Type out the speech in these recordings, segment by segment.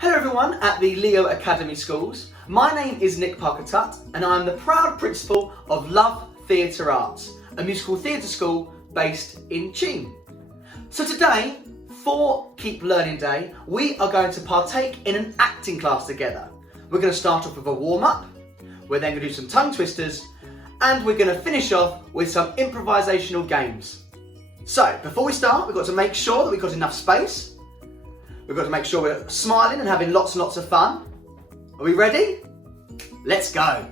Hello everyone at the Leo Academy Schools. My name is Nick Parker-Tutt and I'm the proud principal of LoveTheatreArts, a musical theatre school based in Cheam. So today, for Keep Learning Day, we are going to partake in an acting class together. We're going to start off with a warm-up, we're then going to do some tongue twisters, and we're going to finish off with some improvisational games. So, before we start, we've got to make sure that we've got enough space. We've got to make sure we're smiling and having lots and lots of fun. Are we ready? Let's go.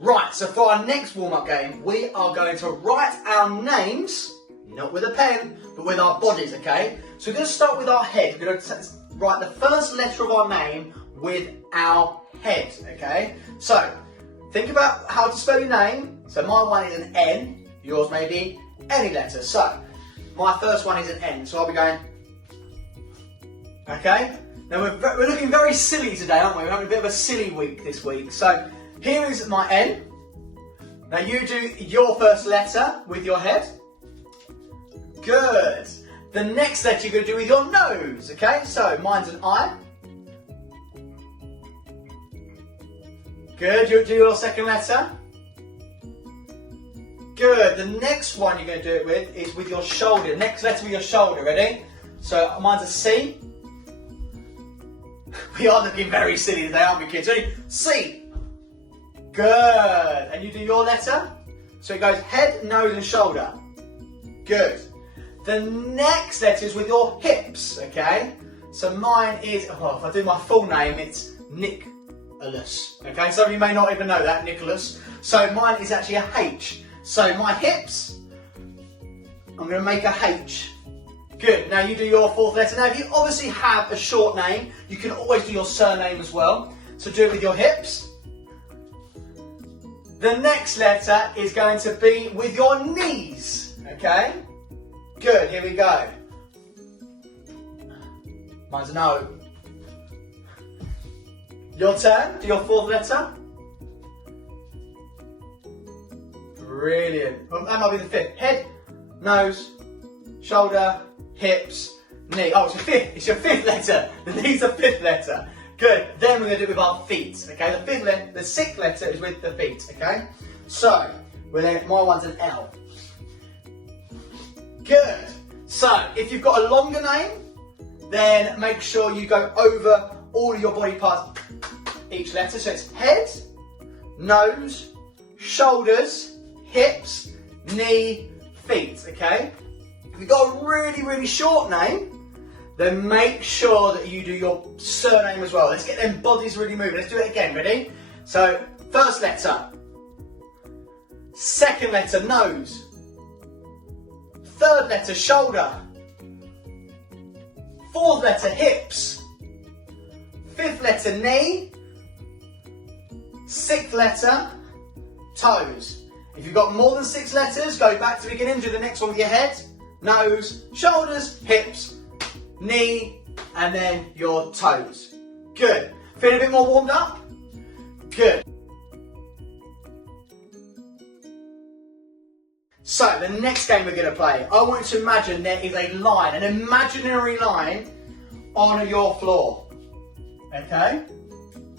Right, so for our next warm-up game, we are going to write our names, not with a pen, but with our bodies, okay? So we're going to start with our head. We're going to write the first letter of our name with our head, okay? So, think about how to spell your name. So my one is an N, yours may be any letter. So, my first one is an N, so I'll be going, okay? Now we're looking very silly today, aren't we? We're having a bit of a silly week this week. So, here is my N. Now you do your first letter with your head. Good. The next letter you're going to do with your nose, okay? So, mine's an I. Good, you'll do your second letter. Good, the next one you're going to do it with is with your shoulder. Next letter with your shoulder, ready? So mine's a C. We are looking very silly today, aren't we kids? Ready? C. Good, and you do your letter. So it goes head, nose and shoulder. Good. The next letter is with your hips, okay? So mine is, oh, if I do my full name, it's Nicholas. Okay, some of you may not even know that, Nicholas. So mine is actually a H. So my hips, I'm going to make a H. Good, now you do your fourth letter. Now if you obviously have a short name, you can always do your surname as well. So do it with your hips. The next letter is going to be with your knees, okay? Good, here we go. Mine's an O. Your turn, do your fourth letter. Brilliant. Well, that might be the fifth. Head, nose, shoulder, hips, knee. Oh, it's your fifth letter. The knee's the fifth letter. Good. Then we're going to do it with our feet. Okay. The sixth letter is with the feet. Okay. So my one's an L. Good. So if you've got a longer name, then make sure you go over all of your body parts each letter. So it's head, nose, shoulders, hips, knee, feet, okay? If you've got a really, really short name, then make sure that you do your surname as well. Let's get them bodies really moving. Let's do it again, ready? So, first letter. Second letter, nose. Third letter, shoulder. Fourth letter, hips. Fifth letter, knee. Sixth letter, toes. If you've got more than 6 letters, go back to the beginning, do the next one with your head, nose, shoulders, hips, knee, and then your toes. Good. Feeling a bit more warmed up? Good. So, the next game we're going to play, I want you to imagine there is a line, an imaginary line on your floor. Okay?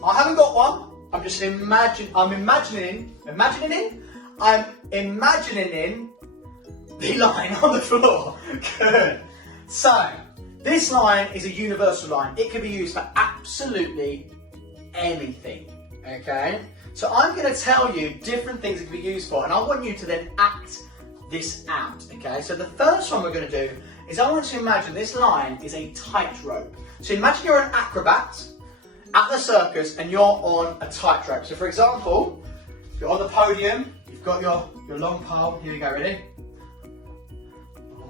I haven't got one. I'm just imagining the line on the floor. Good. So, this line is a universal line. It can be used for absolutely anything. Okay? So I'm going to tell you different things it can be used for, and I want you to then act this out. Okay? So the first one we're going to do is I want you to imagine this line is a tightrope. So imagine you're an acrobat at the circus and you're on a tightrope. So for example, you're on the podium, you've got your long pole, here we go, ready?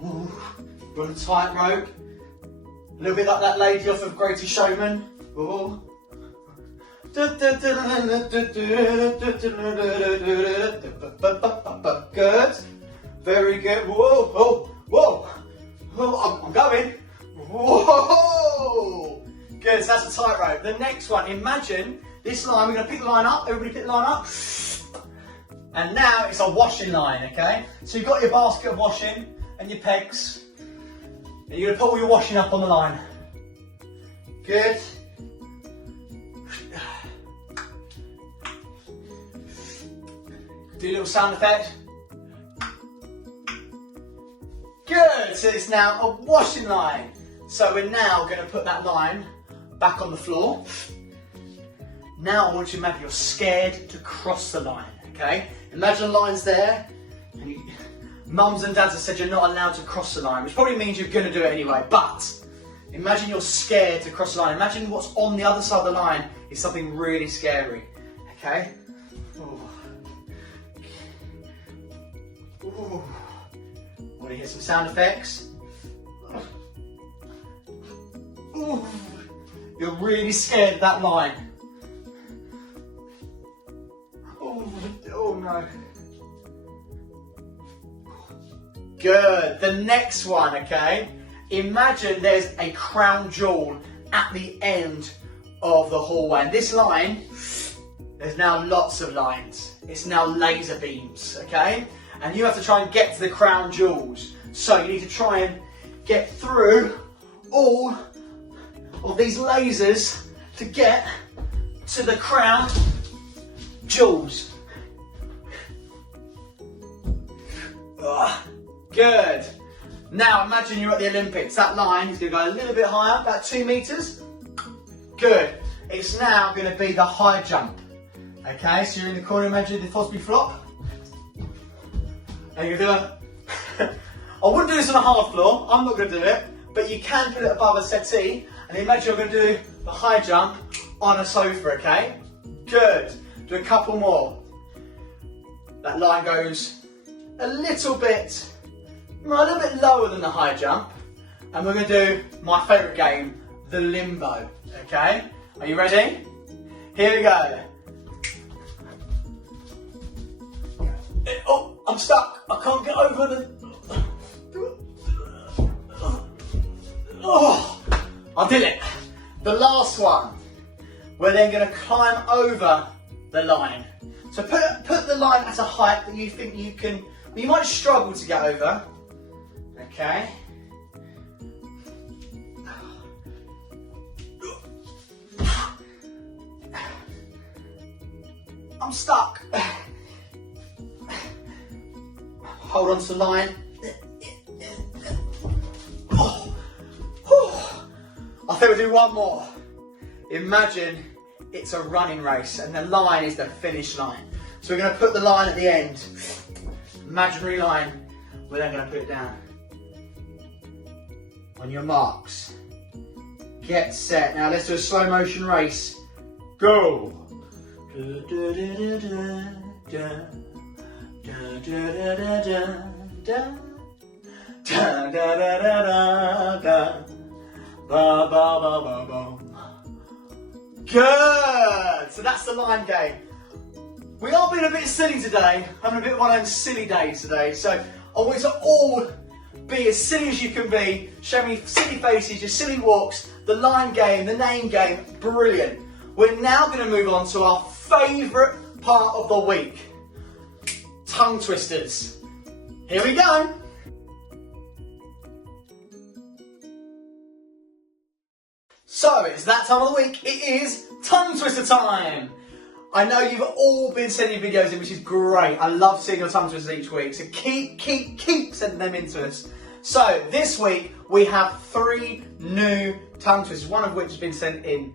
Ooh, you're on a tightrope, a little bit like that lady off of Greatest Showman. Ooh. Good, very good, whoa, whoa, whoa, whoa, I'm going, whoa. Good, so that's a tightrope. The next one, imagine this line, we're going to pick the line up, everybody pick the line up. And now it's a washing line, okay? So you've got your basket of washing and your pegs. And you're going to put all your washing up on the line. Good. Do a little sound effect. Good, so it's now a washing line. So we're now going to put that line back on the floor. Now I want you to imagine you're scared to cross the line, okay? Imagine the line's there, and mums and dads have said you're not allowed to cross the line, which probably means you're going to do it anyway, but imagine you're scared to cross the line. Imagine what's on the other side of the line is something really scary, okay? Ooh. Ooh. Want to hear some sound effects? Ooh. You're really scared of that line. Oh no. Good. The next one, okay? Imagine there's a crown jewel at the end of the hallway. And this line, there's now lots of lines. It's now laser beams, okay? And you have to try and get to the crown jewels. So you need to try and get through all of these lasers to get to the crown jewels. Good. Now imagine you're at the Olympics. That line is going to go a little bit higher, about 2 meters. Good. It's now going to be the high jump. Okay, so you're in the corner, imagine the Fosbury flop. And you're going to do a... I wouldn't do this on a hard floor, I'm not going to do it, but you can put it above a settee, and imagine you're going to do the high jump on a sofa, okay? Good. Do a couple more. That line goes a little bit lower than the high jump, and we're going to do my favourite game, the limbo, okay? Are you ready? Here we go. Oh, I'm stuck. I can't get over the... Oh, I did it. The last one. We're then going to climb over the line. So put the line at a height that you think you can... You might struggle to get over. Okay. I'm stuck. Hold on to the line. I think we'll do one more. Imagine it's a running race and the line is the finish line. So we're going to put the line at the end. Imaginary line. We're then going to put it down. On your marks. Get set. Now let's do a slow motion race. Go. Ba, ba, ba, ba, ba. Good! So that's the line game. We are being a bit silly today, having a bit of one of those silly days today. So I want you to all be as silly as you can be, show me silly faces, your silly walks, the line game, the name game, brilliant. We're now going to move on to our favourite part of the week, tongue twisters. Here we go. So it's that time of the week, it is tongue twister time. I know you've all been sending videos in, which is great. I love seeing your tongue twisters each week, so keep sending them in to us. So this week we have 3 new tongue twisters, one of which has been sent in.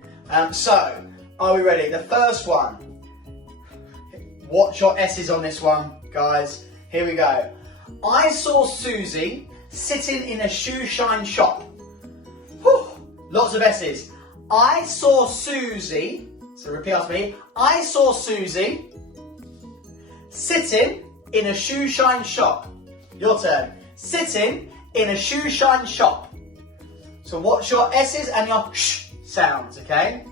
So, are we ready? The first one, watch your S's on this one, guys. Here we go. I saw Susie sitting in a shoe shine shop. Whew. Lots of S's. I saw Susie, so repeat after me. I saw Susie sitting in a shoe shine shop. Your turn. Sitting in a shoe shine shop. So watch your S's and your sh sounds, okay?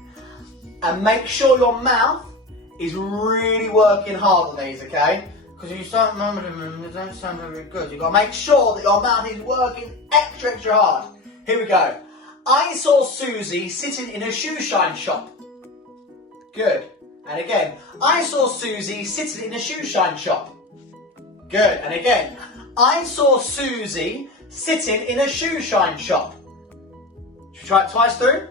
And make sure your mouth is really working hard on these, okay? Because if you don't remember them, they don't sound very good. You've got to make sure that your mouth is working extra hard. Here we go. I saw Susie sitting in a shoe shine shop. Good. And again, I saw Susie sitting in a shoe shine shop. Good. And again, I saw Susie sitting in a shoe shine shop. Should we try it twice through?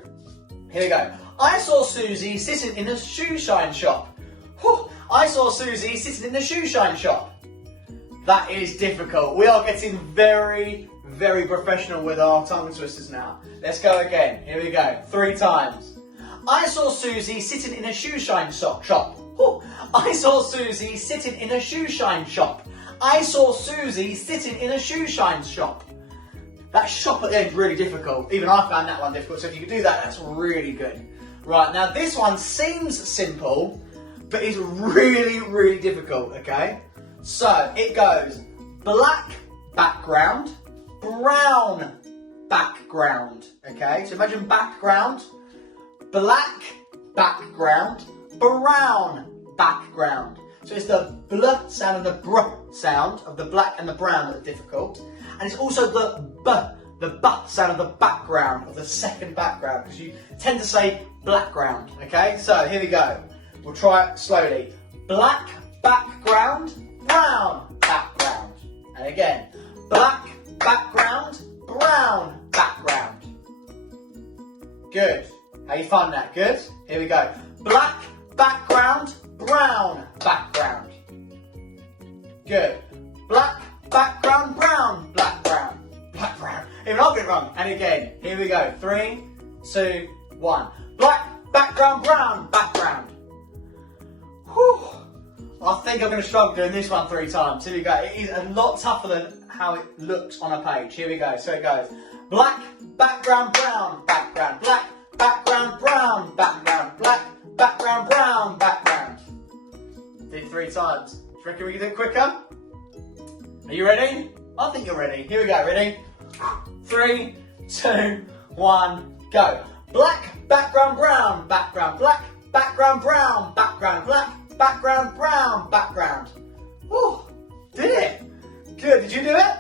Here we go. I saw Susie sitting in a shoe shine shop. Whew. I saw Susie sitting in a shoe shine shop. That is difficult. We are getting very, very professional with our tongue twisters now. Let's go again. Here we go. 3 times. I saw Susie sitting in a shoe shine shop. Whew. I saw Susie sitting in a shoe shine shop. I saw Susie sitting in a shoe shine shop. That shop at the end is really difficult. Even I found that one difficult. So if you could do that, that's really good. Right, now this one seems simple, but it's really, really difficult, okay? So it goes black background, brown background, okay? So imagine background, black background, brown background. So it's the bl sound and the br sound of the black and the brown that are difficult. And it's also the b sound of the background, of the second background, because you tend to say blackground, okay? So here we go. We'll try it slowly. Black background, brown background. And again, black background, brown background. Good. How you find that? Good? Here we go. Black background, brown background. Good. Black background, brown, black brown. Black brown. Even I'll get it wrong. And again, here we go. 3, 2, 1. Black background, brown background. Whew. I think I'm going to struggle doing this one 3 times. Here we go. It is a lot tougher than how it looks on a page. Here we go. So it goes. Black background, brown background. Black background, brown background. Black background, brown background. Did 3 times. Do you reckon we can do it quicker? Are you ready? I think you're ready. Here we go. Ready? 3, 2, 1, go. Black background, brown background. Black background, brown background. Black background, brown background. Whew. Did it? Good. Did you do it?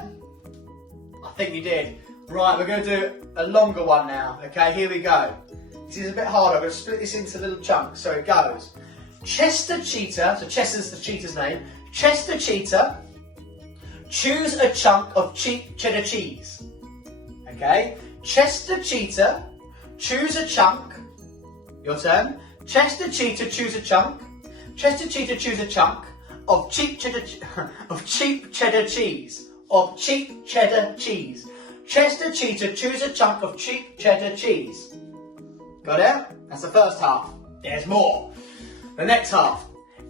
I think you did. Right, we're going to do a longer one now. Okay, here we go. This is a bit harder. I'm going to split this into little chunks. So it goes. Chester Cheetah, so Chester's the cheetah's name. Chester Cheetah, choose a chunk of cheap cheddar cheese. Okay? Chester Cheetah, choose a chunk. Your turn. Chester Cheetah, choose a chunk. Chester Cheetah, choose a chunk of cheap cheddar cheese. Of cheap cheddar cheese. Chester Cheetah, choose a chunk of cheap cheddar cheese. Got it? That's the first half. There's more. The next half.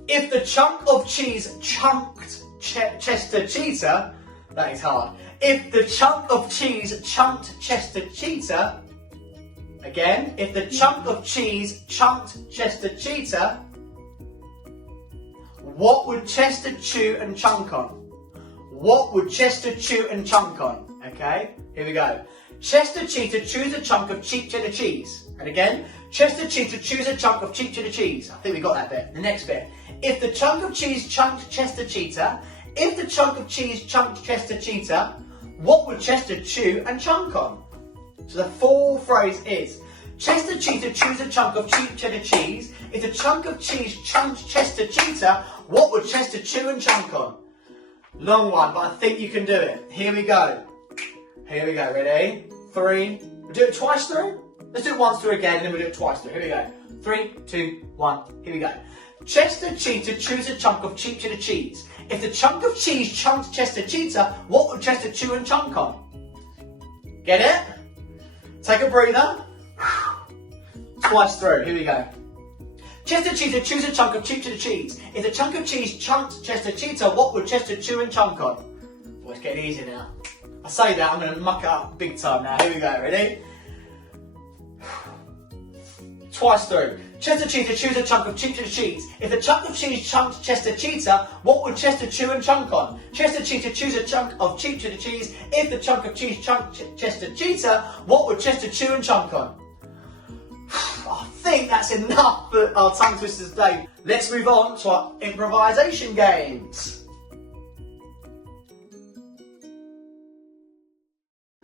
If the chunk of cheese chunked Chester Cheetah, that is hard. If the chunk of cheese chunked Chester Cheetah, again, if the chunk of cheese chunked Chester Cheetah, what would Chester chew and chunk on? What would Chester chew and chunk on? Okay, here we go. Chester Cheetah, choose a chunk of cheap cheddar cheese. And again, Chester Cheetah, choose a chunk of cheap cheddar cheese. I think we got that bit. The next bit. If the chunk of cheese chunked Chester Cheetah, if the chunk of cheese chunked Chester Cheetah, what would Chester chew and chunk on? So the full phrase is, Chester Cheetah, choose a chunk of cheap cheddar cheese. If the chunk of cheese chunked Chester Cheetah, what would Chester chew and chunk on? Long one, but I think you can do it. Here we go. Here we go. Ready? 3. We'll do it twice through. Let's do it once through again, and then we'll do it twice through. Here we go. 3, 2, 1. Here we go. Chester Cheetah, choose a chunk of cheap cheddar cheese. If the chunk of cheese chunked Chester Cheetah, what would Chester chew and chunk on? Get it? Take a breather. Twice through. Here we go. Chester Cheetah, choose a chunk of cheap cheddar cheese. If the chunk of cheese chunked Chester Cheetah, what would Chester chew and chunk on? Oh, it's getting easier now. I say that, I'm going to muck it up big time now. Here we go. Ready? Twice through. Chester Cheetah, choose a chunk of cheap cheddar cheese. If the chunk of cheese chunked Chester Cheetah, what would Chester chew and chunk on? Chester Cheetah, choose a chunk of cheap cheddar cheese. If the chunk of cheese chunked Chester Cheetah, what would Chester chew and chunk on? I think that's enough for our tongue twisters today. Let's move on to our improvisation games.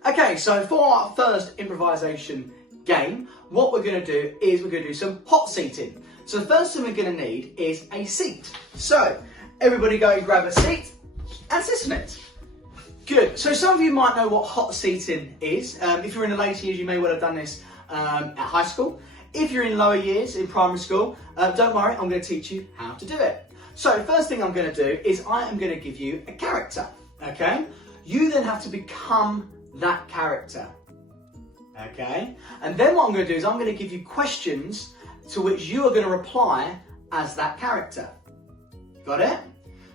Okay, so for our first improvisation game, what we're going to do is we're going to do some hot seating. So the first thing we're going to need is a seat. So everybody go and grab a seat and sit in it. Good. So some of you might know what hot seating is. If you're in the later years, you may well have done this at high school. If you're in lower years, in primary school, don't worry, I'm going to teach you how to do it. So first thing I'm going to do is I am going to give you a character, okay? You then have to become that character, okay? And then what I'm going to do is I'm going to give you questions to which you are going to reply as that character. Got it?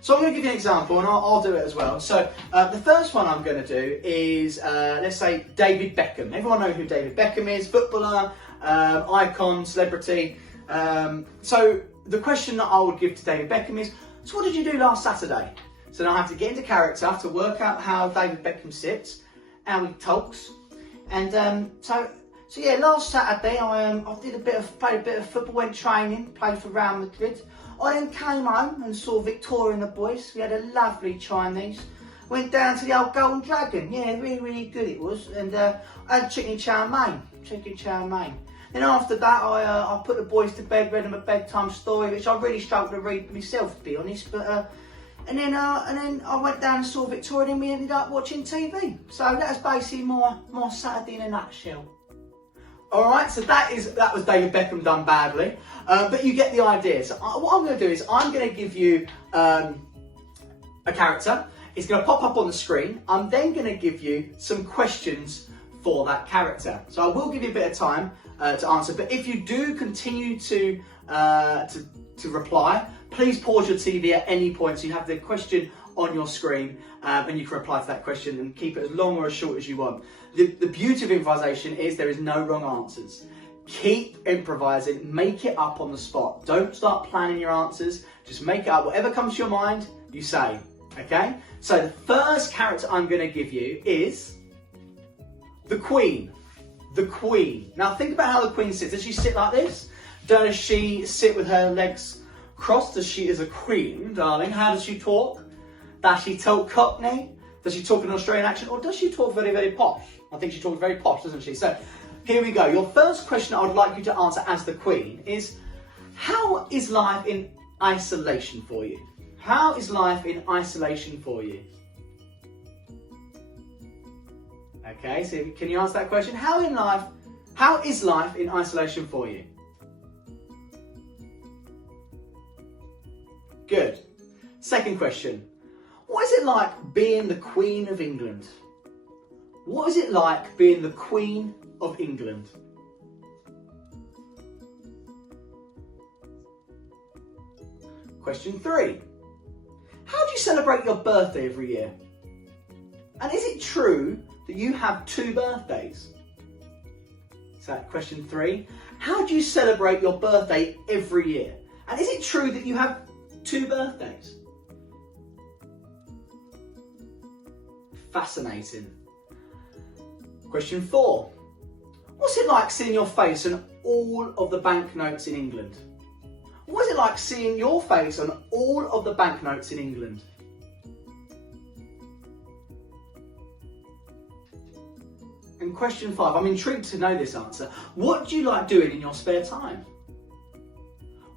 So I'm going to give you an example, and I'll do it as well. So the first one I'm going to do is, let's say, David Beckham. Everyone knows who David Beckham is, footballer, icon, celebrity. So the question that I would give to David Beckham is, so what did you do last Saturday? So now I have to get into character, I have to work out how David Beckham sits, how he talks. And so yeah, last Saturday I played a bit of football, went training, played for Real Madrid. I then came home and saw Victoria and the boys. We had a lovely Chinese. Went down to the old Golden Dragon. Yeah, really, really good it was. And I had chicken chow mein. Then after that, I put the boys to bed, read them a bedtime story, which I really struggled to read myself, to be honest. But and then I went down and saw Victoria, and we ended up watching TV. So that's basically my Saturday in a nutshell. All right, so that was David Beckham done badly, but you get the idea. So what I'm going to do is I'm going to give you a character. It's going to pop up on the screen. I'm then going to give you some questions for that character. So I will give you a bit of time to answer, but if you do continue to reply, please pause your TV at any point so you have the question on your screen and you can reply to that question and keep it as long or as short as you want. The beauty of improvisation is there is no wrong answers. Keep improvising, make it up on the spot. Don't start planning your answers, just make it up. Whatever comes to your mind, you say, okay? So the first character I'm going to give you is the Queen. The Queen. Now think about how the Queen sits. Does she sit like this? Does she sit with her legs crossed as she is a queen, darling? How does she talk? Does she talk Cockney? Does she talk an Australian accent? Or does she talk very, very posh? I think she talks very posh, doesn't she? So here we go. Your first question I would like you to answer as the Queen is, how is life in isolation for you? How is life in isolation for you? Okay, so can you answer that question? How is life in isolation for you? Good. Second question. What is it like being the Queen of England? What is it like being the Queen of England? Question 3. How do you celebrate your birthday every year? And is it true that you have 2 birthdays? So question 3. How do you celebrate your birthday every year? And is it true that you have 2 birthdays? Fascinating. Question 4. What's it like seeing your face on all of the banknotes in England? What is it like seeing your face on all of the banknotes in England? And question 5, I'm intrigued to know this answer. What do you like doing in your spare time?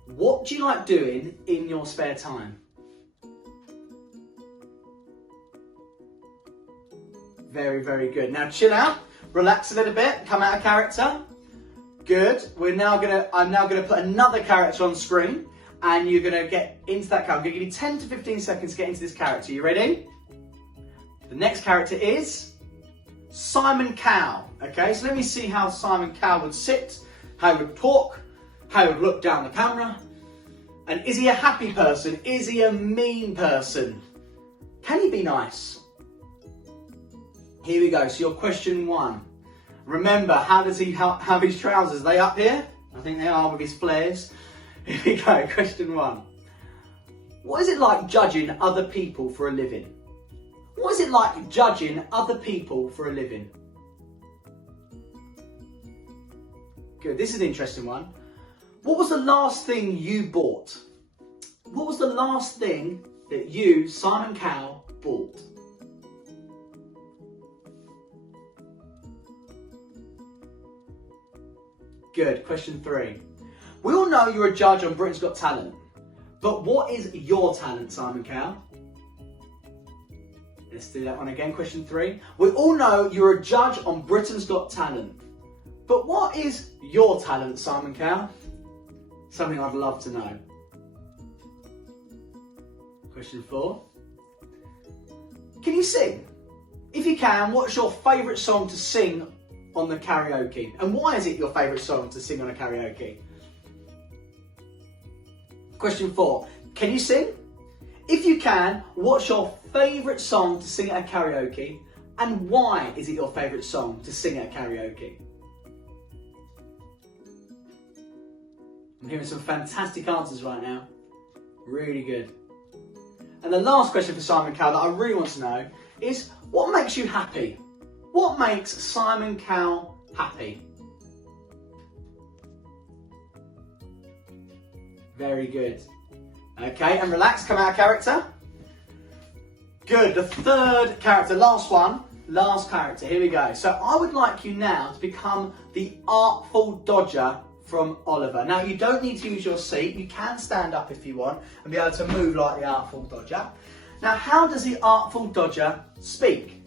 What do you like doing in your spare time? Very, very good. Now chill out, relax a little bit, come out of character. Good. I'm now gonna put another character on screen and you're gonna get into that character. I'm gonna give you 10 to 15 seconds to get into this character. You ready? The next character is Simon Cowell. Okay, so let me see how Simon Cowell would sit, how he would talk, how he would look down the camera. And is he a happy person? Is he a mean person? Can he be nice? Here we go, so your question 1. Remember, how does he have his trousers? Are they up here? I think they are with his flares. Here we go, question 1. What is it like judging other people for a living? What is it like judging other people for a living? Good, this is an interesting one. What was the last thing you bought? What was the last thing that you, Simon Cowell, bought? Good. Question 3. We all know you're a judge on Britain's Got Talent, but what is your talent, Simon Cowell? The Let's do that one again. Question 3. We all know you're a judge on Britain's Got Talent. But what is your talent, Simon Cowell? Something I'd love to know. Question 4. Can you sing? If you can, what's your favourite song to sing on the karaoke? And why is it your favourite song to sing on a karaoke? Question 4. Can you sing? If you can, what's your favourite song to sing at a karaoke? And why is it your favourite song to sing at a karaoke? I'm hearing some fantastic answers right now. Really good. And the last question for Simon Cowell that I really want to know is, what makes you happy? What makes Simon Cowell happy? Very good. Okay, and relax, come out of character. Good, the third character, last character, here we go. So I would like you now to become the Artful Dodger from Oliver. Now you don't need to use your seat, you can stand up if you want and be able to move like the Artful Dodger. Now how does the Artful Dodger speak?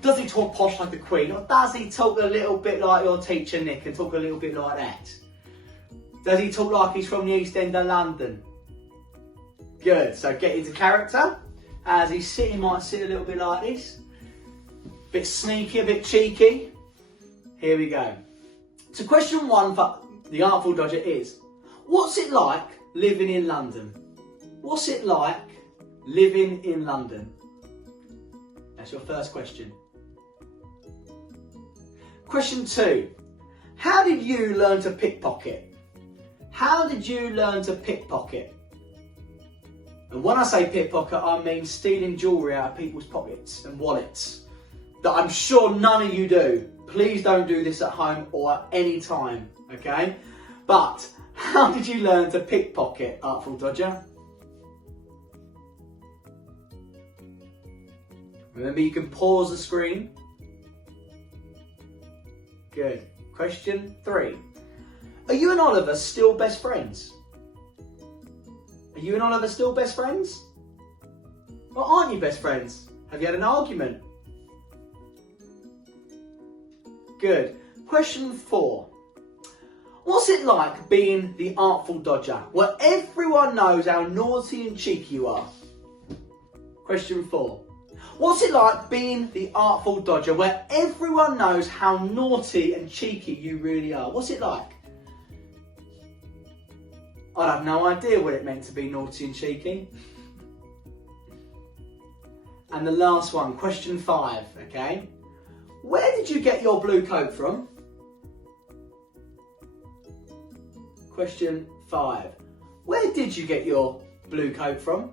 Does he talk posh like the Queen, or does he talk a little bit like your teacher Nick and talk a little bit like that? Does he talk like he's from the East End of London? Good, so get into character. As he's sitting, he might sit a little bit like this. Bit sneaky, a bit cheeky. Here we go. So question 1 for the Artful Dodger is, what's it like living in London? What's it like living in London? That's your first question. Question 2, how did you learn to pickpocket? How did you learn to pickpocket? And when I say pickpocket, I mean stealing jewellery out of people's pockets and wallets. That I'm sure none of you do. Please don't do this at home or at any time, okay? But how did you learn to pickpocket, Artful Dodger? Remember, you can pause the screen. Good. Question 3. Are you and Oliver still best friends? Are you and Oliver still best friends? Or aren't you best friends? Have you had an argument? Good. Question 4. What's it like being the Artful Dodger, where everyone knows how naughty and cheeky you are? Question 4. What's it like being the Artful Dodger, where everyone knows how naughty and cheeky you really are? What's it like? I'd have no idea what it meant to be naughty and cheeky. And the last one, question 5, okay? Where did you get your blue coat from? Question 5. Where did you get your blue coat from?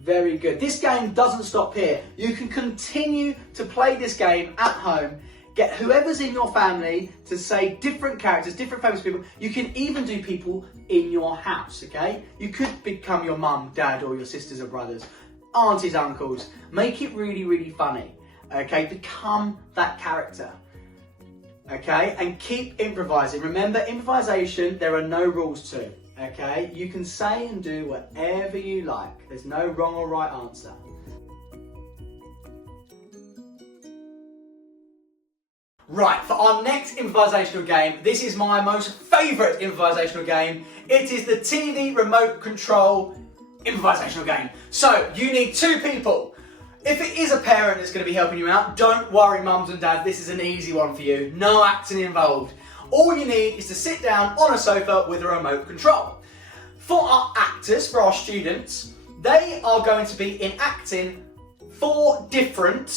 Very good. This game doesn't stop here. You can continue to play this game at home. Get whoever's in your family to say different characters, different famous people. You can even do people in your house, okay? You could become your mum, dad, or your sisters or brothers, aunties, uncles. Make it really, really funny, okay? Become that character, okay? And keep improvising. Remember, improvisation, there are no rules to, okay? You can say and do whatever you like. There's no wrong or right answer. Right, for our next improvisational game, this is my most favourite improvisational game. It is the TV remote control improvisational game. So, you need 2 people. If it is a parent that's going to be helping you out, don't worry mums and dads, this is an easy one for you. No acting involved. All you need is to sit down on a sofa with a remote control. For our actors, for our students, they are going to be enacting 4 different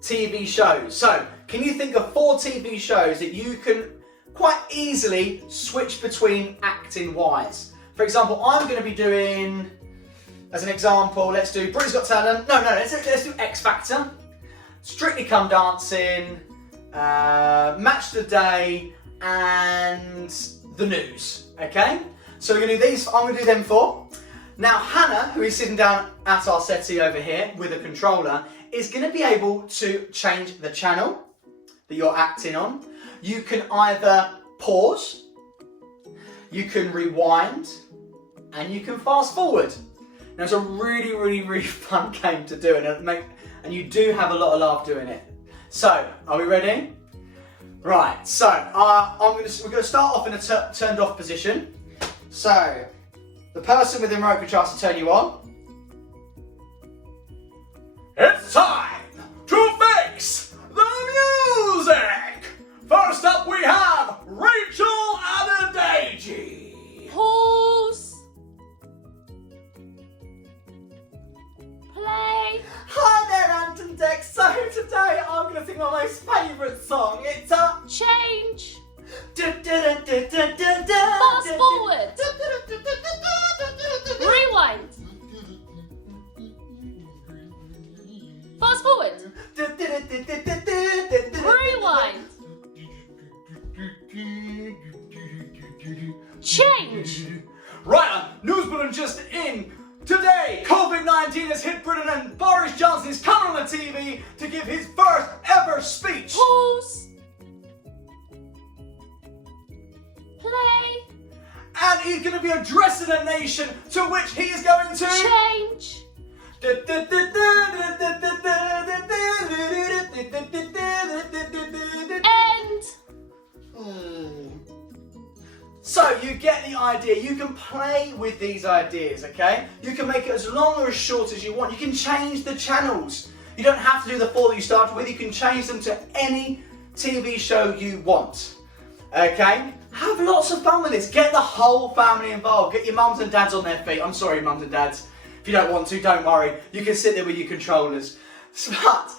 TV shows. So, can you think of 4 TV shows that you can quite easily switch between acting wise? For example, I'm going to be doing, as an example, let's do Britain's Got Talent. No, let's do X Factor, Strictly Come Dancing, Match of the Day, and the news. Okay? So we're going to do these. I'm going to do them 4. Now Hannah, who is sitting down at our settee over here with a controller, is going to be able to change the channel that you're acting on. You can either pause, you can rewind, and you can fast forward. Now it's a really, really, really fun game to do, and you do have a lot of laugh doing it. So, are we ready? Right, so we're going to start off in a turned off position. So, the person with the remote control has to turn you on. It's time to face the music! First up we have Rachel Adedeji. Pause. Play. Hi there, Ant and Dex. So today I'm going to sing my most favourite song. It's a... Change. Fast Fast forward. Rewind. Fast forward. Rewind. Change. Right, news bulletin just in. Today, COVID-19 has hit Britain and Boris Johnson is coming on the TV to give his first ever speech. Pause. Play. And he's going to be addressing a nation to which he is going to... Change. End. So you get the idea. You can play with these ideas, okay? You can make it as long or as short as you want. You can change the channels. You don't have to do the 4 that you started with. You can change them to any TV show you want, okay? Have lots of fun with this. Get the whole family involved. Get your mums and dads on their feet. I'm sorry, mums and dads. If you don't want to, don't worry. You can sit there with your controllers. But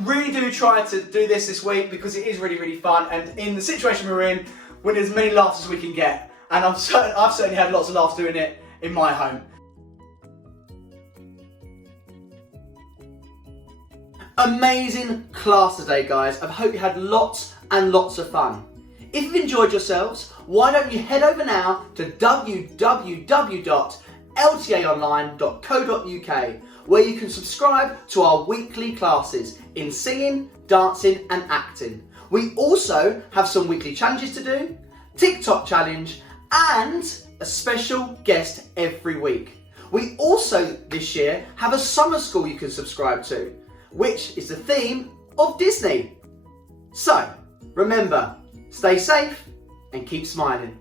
really do try to do this week because it is really, really fun. And in the situation we're in, we need as many laughs as we can get. And I've certainly had lots of laughs doing it in my home. Amazing class today, guys. I hope you had lots and lots of fun. If you've enjoyed yourselves, why don't you head over now to www.ltaonline.co.uk, where you can subscribe to our weekly classes in singing, dancing and acting. We also have some weekly challenges to do, TikTok challenge and a special guest every week. We also this year have a summer school you can subscribe to, which is the theme of Disney. So remember, stay safe and keep smiling.